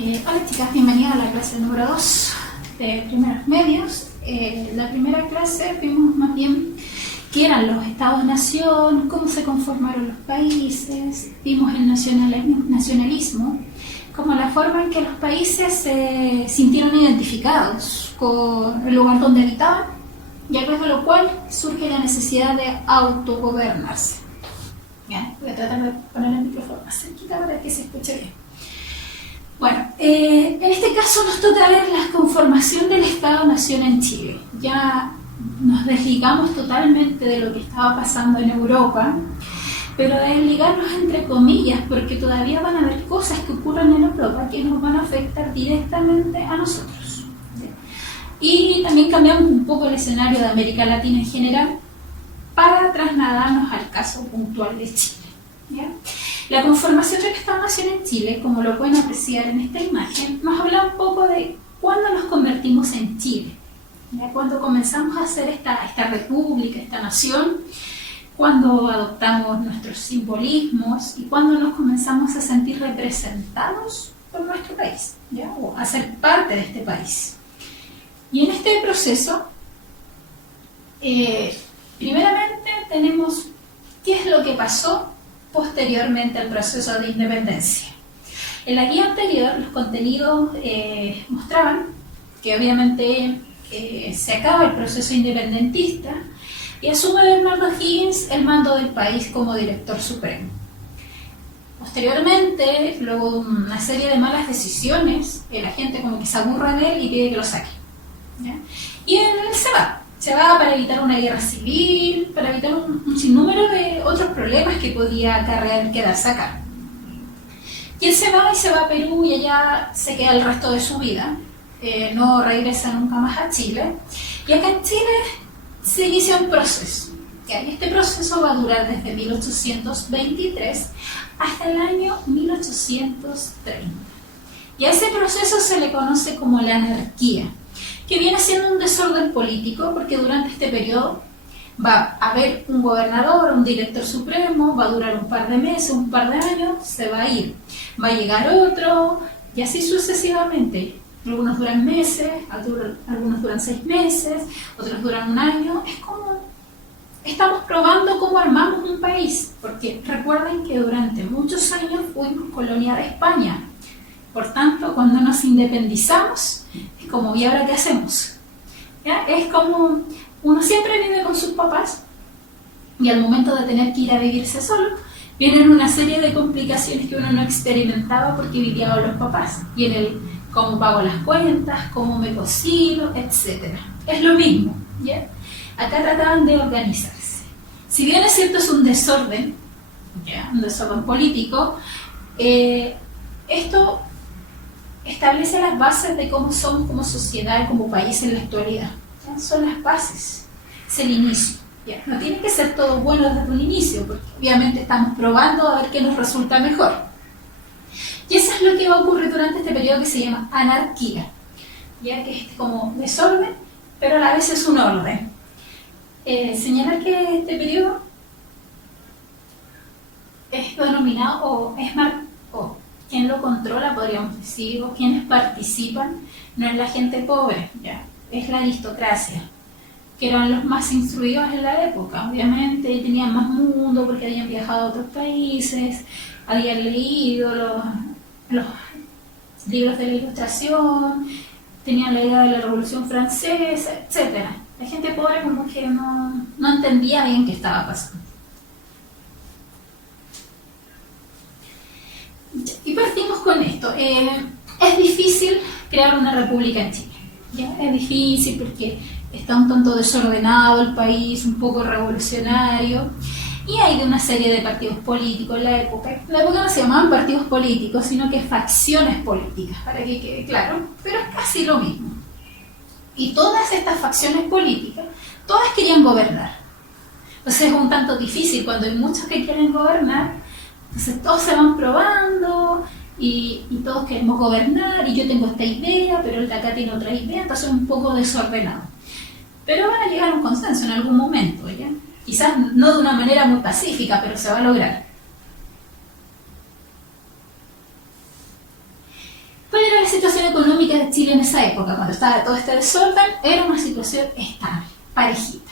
Hola chicas, bienvenidas a la clase número 2 de primeros medios. La primera clase vimos más bien qué eran los estados-nación, cómo se conformaron los países, vimos el nacionalismo como la forma en que los países se sintieron identificados con el lugar donde habitaban, y a través de lo cual surge la necesidad de autogobernarse. Bien, voy a tratar de poner el micrófono más cerquita para que se escuche bien. Bueno, en este caso nos toca ver la conformación del Estado-Nación en Chile. Ya nos desligamos totalmente de lo que estaba pasando en Europa, pero desligarnos entre comillas, porque todavía van a haber cosas que ocurran en Europa que nos van a afectar directamente a nosotros. Y también cambiamos un poco el escenario de América Latina en general para trasladarnos al caso puntual de Chile. ¿Ya? La conformación del Estado-Nación en Chile, como lo pueden apreciar en esta imagen, nos habla un poco de cuándo nos convertimos en Chile, ¿ya? Cuando comenzamos a hacer esta república, esta nación, cuando adoptamos nuestros simbolismos y cuando nos comenzamos a sentir representados por nuestro país, ¿ya? O a ser parte de este país. Y en este proceso, primeramente tenemos qué es lo que pasó posteriormente al proceso de independencia. En la guía anterior los contenidos mostraban que obviamente se acaba el proceso independentista y asume Bernardo O'Higgins el mando del país como director supremo. Posteriormente, luego de una serie de malas decisiones, la gente como que se aburre de él y pide que lo saque, ¿ya? Y él se va para evitar una guerra civil, para evitar un sinnúmero de otros problemas que podía acarrear quedarse acá. Y él se va a Perú y allá se queda el resto de su vida, no regresa nunca más a Chile. Y acá en Chile se inicia un proceso. Y este proceso va a durar desde 1823 hasta el año 1830. Y a ese proceso se le conoce como la anarquía, que viene siendo un desorden político, porque durante este periodo va a haber un gobernador, un director supremo, va a durar un par de meses, un par de años, se va a ir, va a llegar otro, y así sucesivamente. Algunos duran meses, algunos duran 6 meses, otros duran un año. Es como, estamos probando cómo armamos un país, porque recuerden que durante muchos años fuimos colonia de España. Por tanto, cuando nos independizamos, es como, ¿y ahora qué hacemos? ¿Ya? Es como, uno siempre vive con sus papás y al momento de tener que ir a vivirse solo, vienen una serie de complicaciones que uno no experimentaba porque vivía con los papás. Y en el cómo pago las cuentas, cómo me cocino, etc. Es lo mismo, ¿ya? Acá trataban de organizarse. Si bien es cierto, es un desorden, ¿ya? Un desorden político, esto establece las bases de cómo somos como sociedad y como país en la actualidad. ¿Ya? Son las bases, es el inicio. ¿Ya? No tiene que ser todo bueno desde un inicio, porque obviamente estamos probando a ver qué nos resulta mejor. Y eso es lo que va a ocurrir durante este periodo que se llama anarquía, ya que es como desorden, pero a la vez es un orden. Señalar que este periodo es denominado, o es marcado, quien lo controla, podríamos decir, o quienes participan, no es la gente pobre, ¿ya? Es la aristocracia, que eran los más instruidos en la época. Obviamente tenían más mundo porque habían viajado a otros países, habían leído los libros de la Ilustración, tenían la idea de la Revolución Francesa, etc. La gente pobre como que no entendía bien qué estaba pasando. Y partimos con esto. Es difícil crear una república en Chile, ¿ya? Es difícil porque está un tanto desordenado el país, un poco revolucionario, y hay de una serie de partidos políticos en la época. En la época no se llamaban partidos políticos, sino que facciones políticas, para que quede claro, pero es casi lo mismo. Y todas estas facciones políticas, todas querían gobernar. Entonces es un tanto difícil cuando hay muchos que quieren gobernar. Entonces todos se van probando y todos queremos gobernar y yo tengo esta idea, pero el de acá tiene otra idea, entonces es un poco desordenado. Pero van a llegar a un consenso en algún momento, ¿ya? Quizás no de una manera muy pacífica, pero se va a lograr. Pero de Chile en esa época, cuando estaba todo este desorden, era una situación estable, parejita.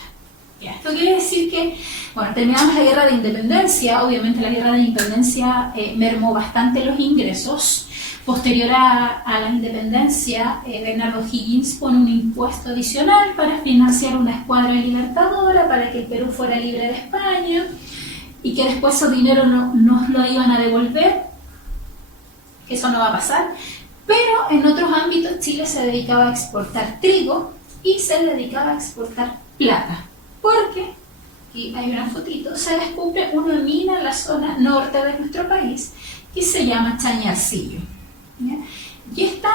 Ya, esto quiere decir que, bueno, terminamos la guerra de independencia. Obviamente la guerra de independencia mermó bastante los ingresos. Posterior a la independencia, Bernardo Higgins pone un impuesto adicional para financiar una escuadra libertadora, para que el Perú fuera libre de España, y que después ese dinero no nos lo iban a devolver, que eso no va a pasar. Pero en otros ámbitos Chile se dedicaba a exportar trigo y se dedicaba a exportar plata. Porque, aquí hay una fotito, se descubre una mina en la zona norte de nuestro país que se llama Chañarcillo. ¿Ya? Y esta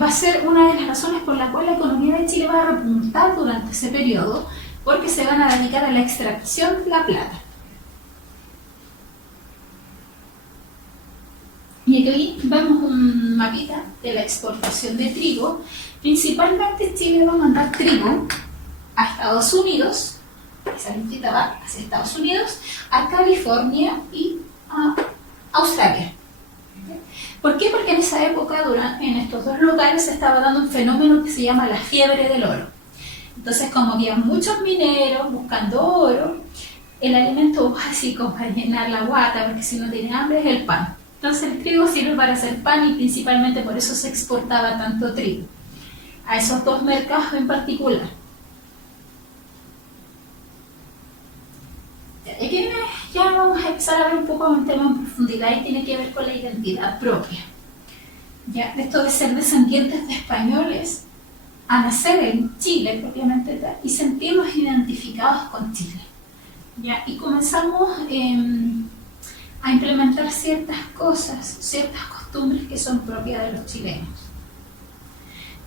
va a ser una de las razones por la cual la economía de Chile va a repuntar durante ese periodo, porque se van a dedicar a la extracción de la plata. Y aquí vemos un mapita de la exportación de trigo. Principalmente Chile va a mandar trigo a Estados Unidos, esa listita va hacia Estados Unidos, a California y a Australia. ¿Por qué? Porque en esa época, en estos dos lugares, se estaba dando un fenómeno que se llama la fiebre del oro. Entonces, como había muchos mineros buscando oro, el alimento básico para llenar la guata, porque si no tiene hambre, es el pan. Entonces el trigo sirve para hacer pan y principalmente por eso se exportaba tanto trigo a esos dos mercados en particular. Y aquí ya vamos a empezar a ver un poco un tema en profundidad y tiene que ver con la identidad propia. ¿Ya? Esto de ser descendientes de españoles a nacer en Chile propiamente tal, y sentirnos identificados con Chile. ¿Ya? Y comenzamos a implementar ciertas cosas, ciertas costumbres que son propias de los chilenos.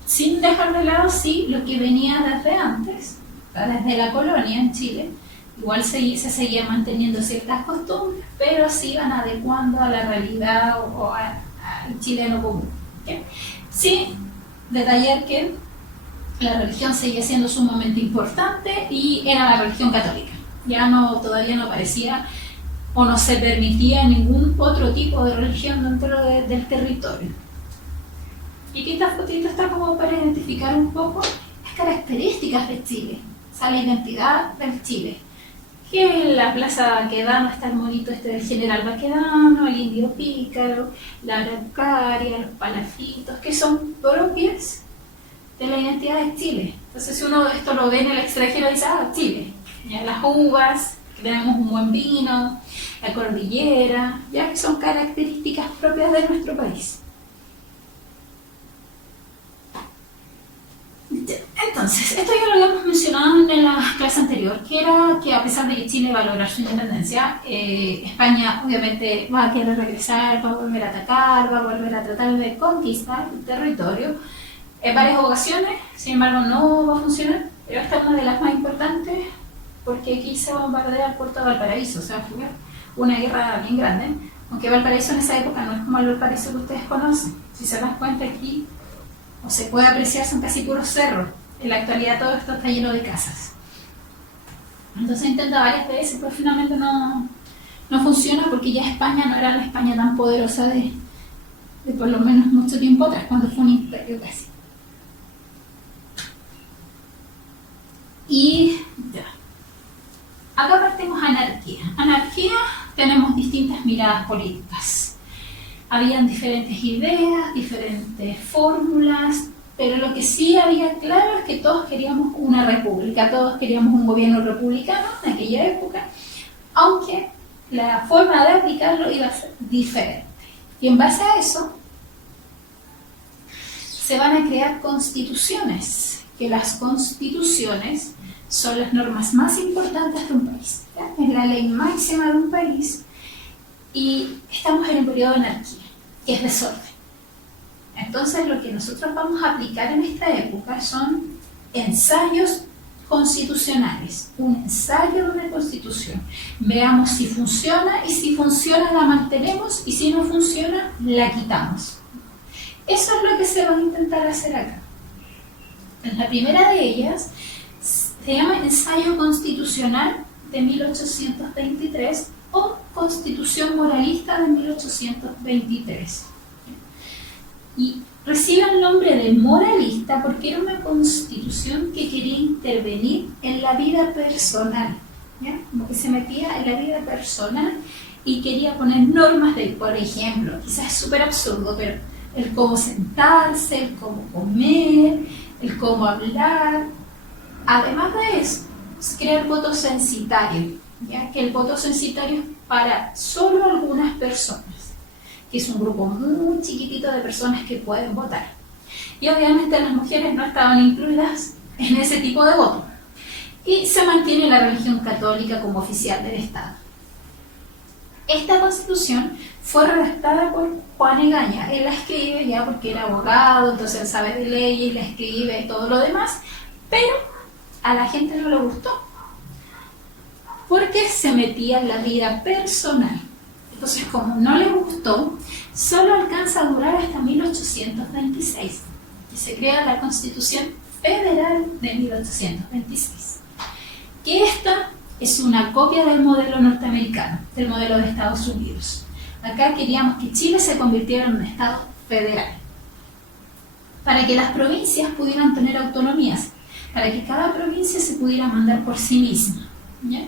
Sin dejar de lado, sí, lo que venía desde antes, desde la colonia en Chile. Igual se seguía manteniendo ciertas costumbres, pero se iban adecuando a la realidad o al chileno común. ¿Okay? Sí, detallar que la religión seguía siendo sumamente importante y era la religión católica. Todavía no parecía o no se permitía ningún otro tipo de religión dentro del territorio. Y aquí esta fotito está como para identificar un poco las características de Chile, o sea, la identidad del Chile. Que en la Plaza Baquedano está el monito del general Baquedano, el indio pícaro, la araucaria, los palafitos, que son propias de la identidad de Chile. Entonces, si uno esto lo ve en el extranjero, dice, Chile. Ya, las uvas, que tenemos un buen vino, la cordillera, ya que son características propias de nuestro país. Entonces, esto ya lo habíamos mencionado en la clase anterior, que era que a pesar de que Chile va a lograr su independencia, España obviamente va a querer regresar, va a volver a atacar, va a volver a tratar de conquistar el territorio en varias ocasiones. Sin embargo, no va a funcionar, pero esta es una de las más importantes porque aquí se bombardea el puerto de Valparaíso, o sea, fue una guerra bien grande, aunque Valparaíso en esa época no es como el Valparaíso que ustedes conocen. Si se dan cuenta aquí, o se puede apreciar, son casi puros cerros. En la actualidad todo esto está lleno de casas. Entonces intenta varias veces, pero finalmente no funciona porque ya España no era la España tan poderosa de por lo menos mucho tiempo atrás, cuando fue un imperio casi. Y ya. Acá partimos anarquía. Anarquía, tenemos distintas miradas políticas. Habían diferentes ideas, diferentes fórmulas, pero lo que sí había claro es que todos queríamos una república, todos queríamos un gobierno republicano en aquella época, aunque la forma de aplicarlo iba a ser diferente. Y en base a eso se van a crear constituciones, que las constituciones son las normas más importantes de un país, ¿ya? Es la ley máxima de un país y estamos en un periodo de anarquía, que es desorden. Entonces lo que nosotros vamos a aplicar en esta época son ensayos constitucionales, un ensayo de una constitución. Veamos si funciona y si funciona la mantenemos y si no funciona la quitamos. Eso es lo que se va a intentar hacer acá. La primera de ellas se llama ensayo constitucional de 1823 o constitución moralista de 1823. Y recibe el nombre de moralista porque era una constitución que quería intervenir en la vida personal, ¿ya? Como que se metía en la vida personal y quería poner normas de, por ejemplo, quizás es súper absurdo, pero el cómo sentarse, el cómo comer, el cómo hablar. Además de eso, crea el voto censitario, ¿ya? Que el voto censitario es para solo algunas personas, que es un grupo muy chiquitito de personas que pueden votar. Y obviamente las mujeres no estaban incluidas en ese tipo de voto. Y se mantiene la religión católica como oficial del Estado. Esta constitución fue redactada por Juan Egaña. Él la escribe ya porque era abogado, entonces él sabe de leyes, la escribe y todo lo demás, pero a la gente no le gustó, porque se metía en la vida personal. Entonces, como no le gustó, solo alcanza a durar hasta 1826 y se crea la Constitución Federal de 1826, que esta es una copia del modelo norteamericano, del modelo de Estados Unidos. Acá queríamos que Chile se convirtiera en un Estado federal, para que las provincias pudieran tener autonomías, para que cada provincia se pudiera mandar por sí misma, ¿ya?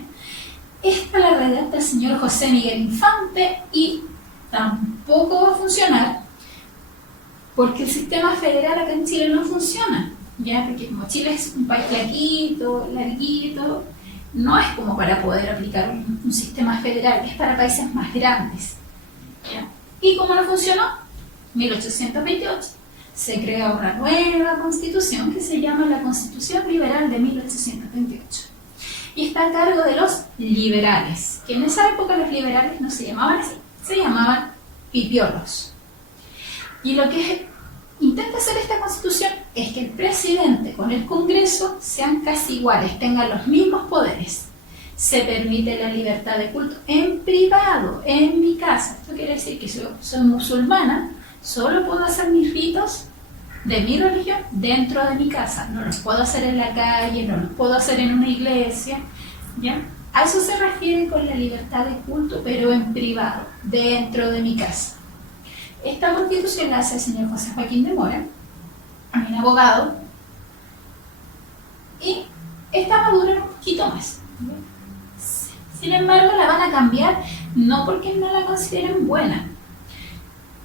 Esta la redacta el señor José Miguel Infante y tampoco va a funcionar porque el sistema federal acá en Chile no funciona, ¿ya? Porque como Chile es un país flaquito, larguito, no es como para poder aplicar un sistema federal, es para países más grandes, ¿ya? Y como no funcionó, 1828 se crea una nueva constitución que se llama la Constitución Liberal de 1828. Y está a cargo de los liberales, que en esa época los liberales no se llamaban así, se llamaban pipiolos. Y lo que intenta hacer esta constitución es que el presidente con el Congreso sean casi iguales, tengan los mismos poderes. Se permite la libertad de culto en privado, en mi casa. Esto quiere decir que si yo soy musulmana, solo puedo hacer mis ritos de mi religión dentro de mi casa. No los puedo hacer en la calle, no los puedo hacer en una iglesia, ¿ya? A eso se refiere con la libertad de culto, pero en privado, dentro de mi casa. Esta constitución la hace el señor José Joaquín de Mora, un abogado, y esta va a durar un poquito más, ¿ya? Sin embargo, la van a cambiar no porque no la consideren buena,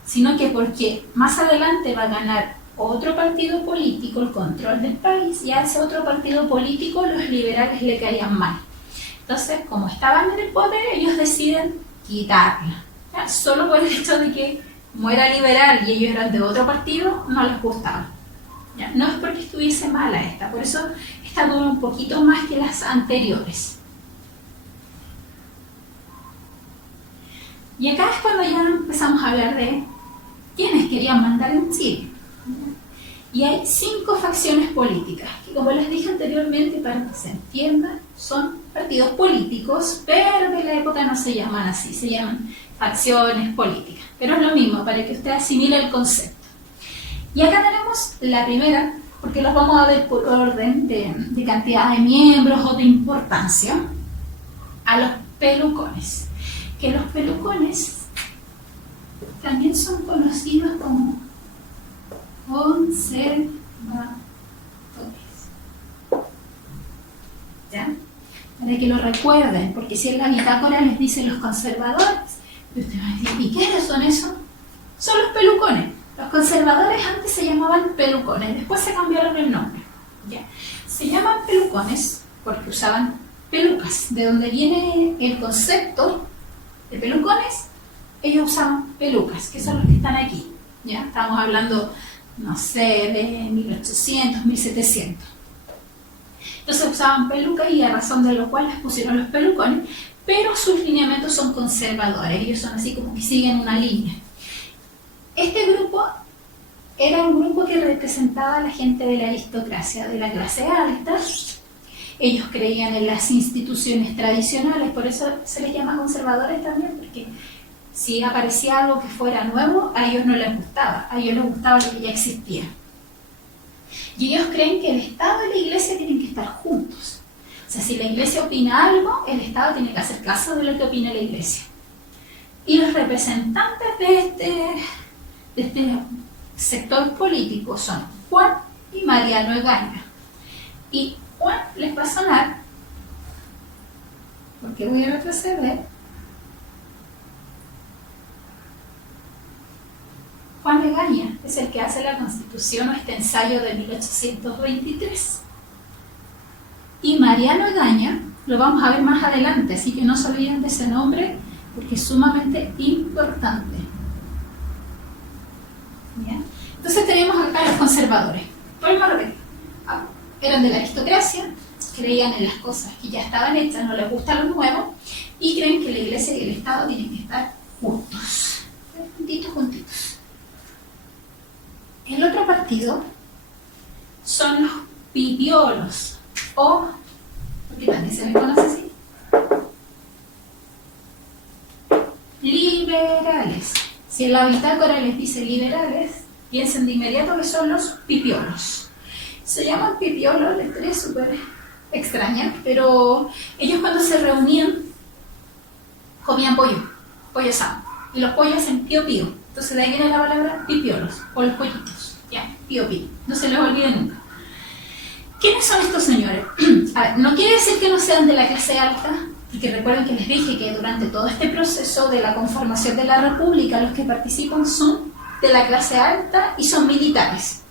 sino que porque más adelante va a ganar otro partido político el control del país y a ese otro partido político los liberales le caían mal. Entonces, como estaban en el poder, ellos deciden quitarla, ¿ya? Solo por el hecho de que, como era liberal y ellos eran de otro partido, no les gustaba, ¿ya? No es porque estuviese mala esta, por eso esta dura un poquito más que las anteriores. Y acá es cuando ya empezamos a hablar de quiénes querían mandar en Chile. Y hay 5 facciones políticas, que como les dije anteriormente, para que se entienda, son partidos políticos, pero que en la época no se llaman así, se llaman facciones políticas. Pero es lo mismo, para que usted asimile el concepto. Y acá tenemos la primera, porque los vamos a ver por orden de cantidad de miembros o de importancia, a los pelucones. Que los pelucones también son conocidos como conservadores, ¿ya? Para que lo recuerden, porque si en la bitácora les dice los conservadores, usted va a decir, ¿y quiénes son esos? Son los pelucones. Los conservadores antes se llamaban pelucones, después se cambiaron el nombre, ¿ya? Se llaman pelucones porque usaban pelucas, de donde viene el concepto de pelucones. Ellos usaban pelucas, que son los que están aquí, ¿ya? Estamos hablando, no sé, de 1800, 1700. Entonces usaban pelucas y a razón de lo cual les pusieron los pelucones, pero sus lineamientos son conservadores, ellos son así como que siguen una línea. Este grupo era un grupo que representaba a la gente de la aristocracia, de la clase alta. Ellos creían en las instituciones tradicionales, por eso se les llama conservadores también, porque si aparecía algo que fuera nuevo, a ellos no les gustaba, a ellos les gustaba lo que ya existía. Y ellos creen que el Estado y la Iglesia tienen que estar juntos. O sea, si la Iglesia opina algo, el Estado tiene que hacer caso de lo que opina la Iglesia. Y los representantes de este sector político son Juan y Mariano Egaña. Y Juan les va a sonar, porque voy a retroceder. Juan Egaña es el que hace la Constitución o este ensayo de 1823. Y Mariano Egaña lo vamos a ver más adelante, así que no se olviden de ese nombre porque es sumamente importante. ¿Bien? Entonces tenemos acá a los conservadores. Volvemos a repetir. Eran de la aristocracia, creían en las cosas que ya estaban hechas, no les gusta lo nuevo y creen que la iglesia y el Estado tienen que estar juntos, juntitos. El otro partido son los pipiolos, o, porque también se les conoce así, liberales. Si en la bitácora les dice liberales, piensen de inmediato que son los pipiolos. Se llaman pipiolos, la historia es súper extraña, pero ellos cuando se reunían comían pollo asado, y los pollos hacen pío pío. Entonces de ahí viene la palabra pipiolos, o los pollitos, ya, pío pío, no se les olvide nunca. ¿Quiénes son estos señores? A ver, no quiere decir que no sean de la clase alta, porque recuerden que les dije que durante todo este proceso de la conformación de la República, los que participan son de la clase alta y son militares.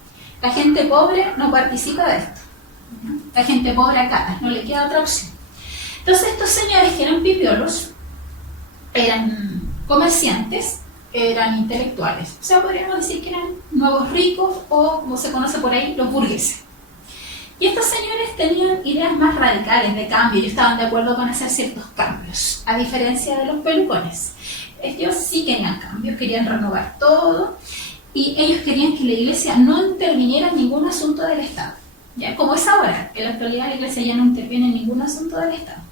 La gente pobre no participa de esto. La gente pobre acá, no le queda otra opción. Entonces estos señores que eran pipiolos, eran comerciantes, eran intelectuales. O sea, podríamos decir que eran nuevos ricos o, como se conoce por ahí, los burgueses. Y estos señores tenían ideas más radicales de cambio y estaban de acuerdo con hacer ciertos cambios, a diferencia de los pelucones. Ellos sí querían cambios, querían renovar todo y ellos querían que la iglesia no interviniera en ningún asunto del Estado. Ya, como es ahora, en la actualidad la iglesia ya no interviene en ningún asunto del Estado.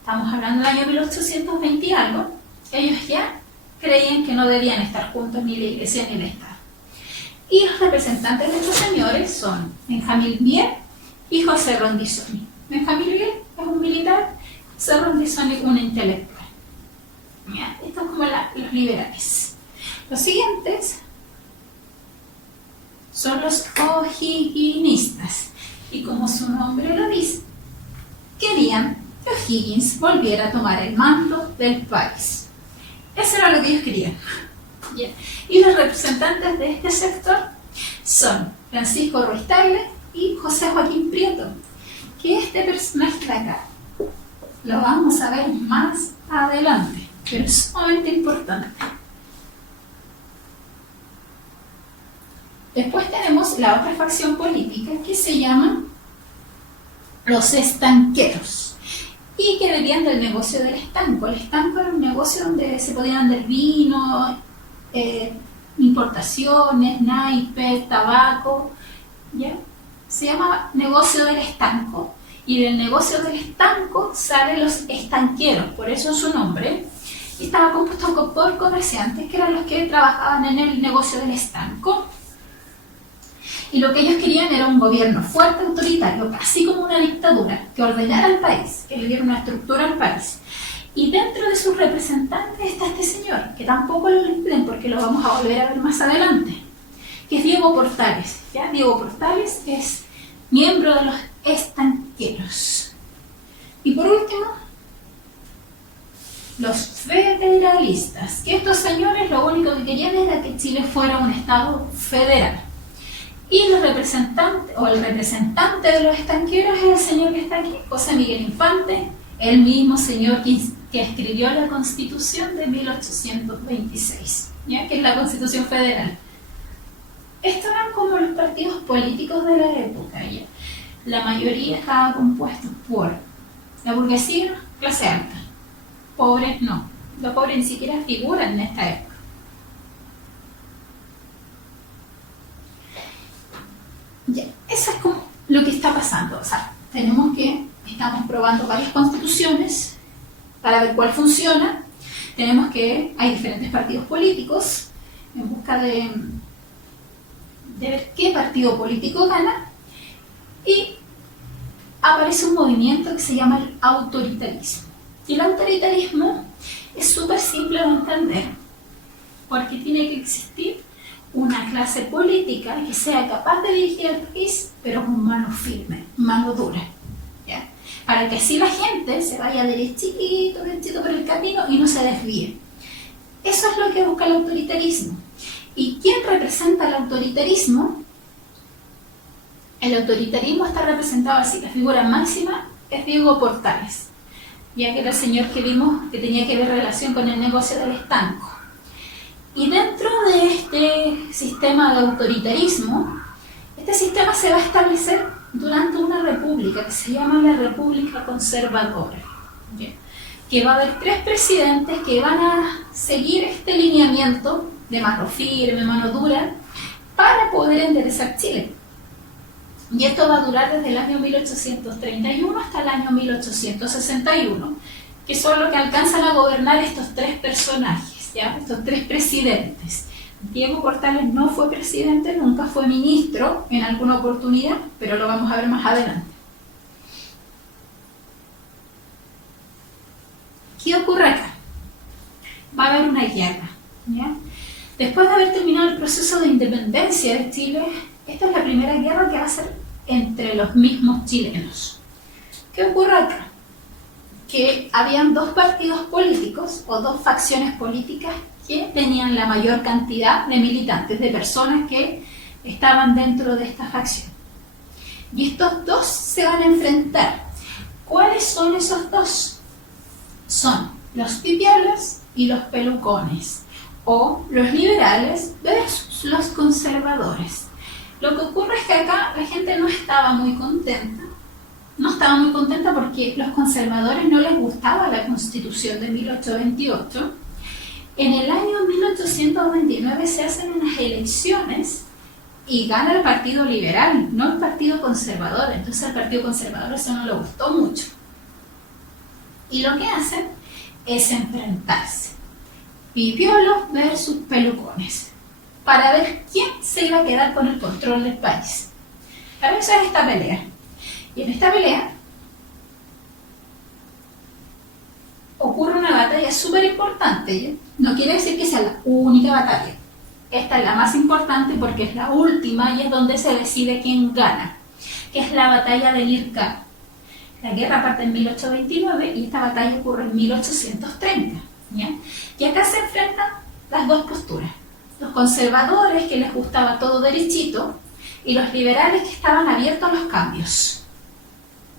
Estamos hablando del año 1820 y algo. Ellos ya creían que no debían estar juntos ni la iglesia ni el Estado. Y los representantes de estos señores son Benjamín Mier y José Rondizoni. Benjamín Mier es un militar, José Rondizoni un intelectual. Mira, estos son como los liberales. Los siguientes son los o'higginistas. Y como su nombre lo dice, querían que O'Higgins volviera a tomar el mando del país. Eso era lo que ellos querían. Yeah. Y los representantes de este sector son Francisco Ruiz Tagle y José Joaquín Prieto, que este personaje de acá lo vamos a ver más adelante, pero es sumamente importante. Después tenemos la otra facción política que se llaman los estanqueros y que vivían del negocio del estanco. El estanco era un negocio donde se podían vender vino, importaciones, naipes, tabaco, ¿ya? Se llama negocio del estanco y del negocio del estanco salen los estanqueros, por eso su nombre, y estaba compuesto por comerciantes que eran los que trabajaban en el negocio del estanco y lo que ellos querían era un gobierno fuerte, autoritario, casi como una dictadura, que ordenara al país, que le diera una estructura al país. Y dentro de sus representantes está este señor, que tampoco lo olviden porque lo vamos a volver a ver más adelante, que es Diego Portales. ¿Ya? Diego Portales es miembro de los estanqueros. Y por último, los federalistas, que estos señores lo único que querían era que Chile fuera un estado federal. Y los representantes, o el representante de los estanqueros es el señor que está aquí, José Miguel Infante, el mismo señor que escribió la Constitución de 1826, ¿ya? Que es la Constitución Federal. Estos eran como los partidos políticos de la época, ¿ya? La mayoría estaba compuesto por la burguesía, clase alta, pobres no, los pobres ni siquiera figuran en esta época. Ya, eso es como lo que está pasando. O sea, estamos probando varias constituciones para ver cuál funciona. Tenemos que hay diferentes partidos políticos en busca de ver qué partido político gana y aparece un movimiento que se llama el autoritarismo. Y el autoritarismo es súper simple de entender porque tiene que existir una clase política que sea capaz de dirigir el país, pero con mano firme, mano dura, ¿ya? Para que así la gente se vaya derechito, derechito por el camino y no se desvíe. Eso es lo que busca el autoritarismo. ¿Y quién representa el autoritarismo? El autoritarismo está representado así. La figura máxima es Diego Portales, ya que era el señor que vimos que tenía que ver relación con el negocio del estanco. Y dentro de este sistema de autoritarismo, este sistema se va a establecer durante una república que se llama la República Conservadora, ¿sí? Que va a haber 3 presidentes que van a seguir este lineamiento de mano firme, mano dura, para poder enderezar Chile. Y esto va a durar desde el año 1831 hasta el año 1861, que son los que alcanzan a gobernar estos 3 personajes. ¿Ya? Estos 3 presidentes. Diego Portales no fue presidente, nunca fue ministro en alguna oportunidad, pero lo vamos a ver más adelante. ¿Qué ocurre acá? Va a haber una guerra, ¿ya? Después de haber terminado el proceso de independencia de Chile, esta es la primera guerra que va a ser entre los mismos chilenos. ¿Qué ocurre acá? Que habían 2 partidos políticos o 2 facciones políticas que tenían la mayor cantidad de militantes, de personas que estaban dentro de esta facción. Y estos 2 se van a enfrentar. ¿Cuáles son esos 2? Son los pipiolas y los pelucones, o los liberales versus los conservadores. Lo que ocurre es que acá la gente no estaba muy contenta. No estaba muy contenta porque los conservadores no les gustaba la Constitución de 1828. En el año 1829 se hacen unas elecciones y gana el Partido Liberal, no el Partido Conservador. Entonces al Partido Conservador eso no le gustó mucho. Y lo que hacen es enfrentarse. Pipiolos versus pelucones, para ver quién se iba a quedar con el control del país. Para eso es esta pelea. Y en esta pelea ocurre una batalla súper importante. No quiere decir que sea la única batalla. Esta es la más importante porque es la última y es donde se decide quién gana, que es la batalla de Lircay. La guerra parte en 1829 y esta batalla ocurre en 1830. ¿Ya? Y acá se enfrentan las 2 posturas. Los conservadores, que les gustaba todo derechito, y los liberales, que estaban abiertos a los cambios.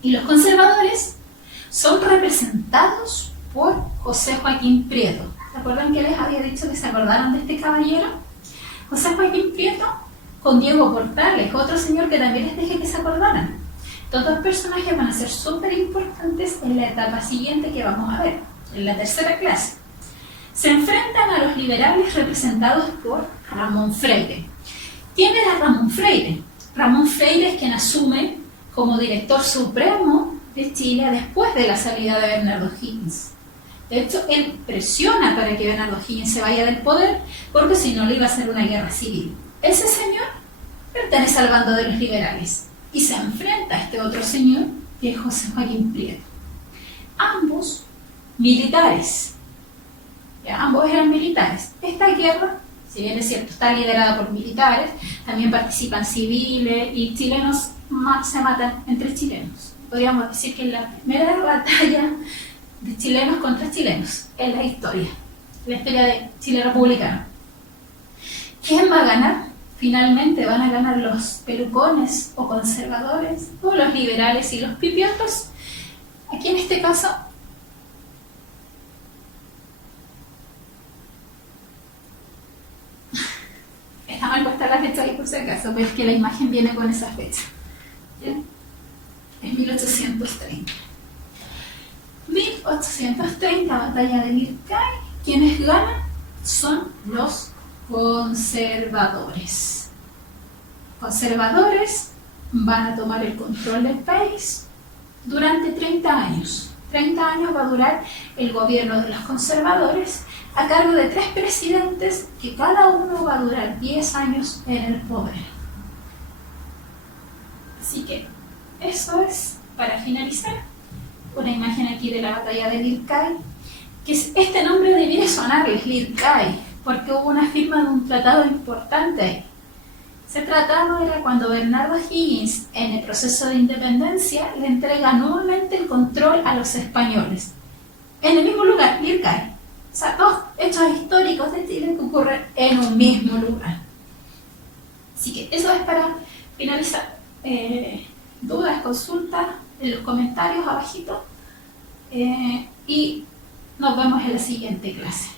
Y los conservadores son representados por José Joaquín Prieto. ¿Se acuerdan que les había dicho que se acordaran de este caballero? José Joaquín Prieto con Diego Portales, otro señor que también les dejé que se acordaran. Estos 2 personajes van a ser súper importantes en la etapa siguiente que vamos a ver, en la tercera clase. Se enfrentan a los liberales representados por Ramón Freire. ¿Quién era Ramón Freire? Ramón Freire es quien asume como director supremo de Chile después de la salida de Bernardo Higgins. De hecho, él presiona para que Bernardo Higgins se vaya del poder, porque si no le iba a hacer una guerra civil. Ese señor pertenece al bando de los liberales y se enfrenta a este otro señor, que es José Joaquín Prieto. Ambos militares. ¿Ya? Ambos eran militares. Esta guerra, si bien es cierto, está liderada por militares, también participan civiles y chilenos se matan entre chilenos. Podríamos decir que es la primera batalla de chilenos contra chilenos en la historia de Chile republicano. ¿Quién va a ganar? Finalmente van a ganar los pelucones o conservadores, o los liberales y los pipiotos. Aquí en este caso está mal puesta la fecha ahí por si acaso, pero es que la imagen viene con esa fecha. ¿Bien? Es 1830. 1830, batalla de Lircay. Quienes ganan son los conservadores. Conservadores van a tomar el control del país durante 30 años. 30 años va a durar el gobierno de los conservadores a cargo de 3 presidentes que cada uno va a durar 10 años en el poder. Así que eso es, para finalizar, una imagen aquí de la batalla de Lircay, que este nombre debiera sonarles, Lircay, porque hubo una firma de un tratado importante ahí. Ese tratado era cuando Bernardo Higgins, en el proceso de independencia, le entrega nuevamente el control a los españoles. En el mismo lugar, Lircay. O sea, dos hechos históricos de Chile que ocurren en un mismo lugar. Así que eso es para finalizar. Dudas, consultas en los comentarios abajito. Y nos vemos en la siguiente clase.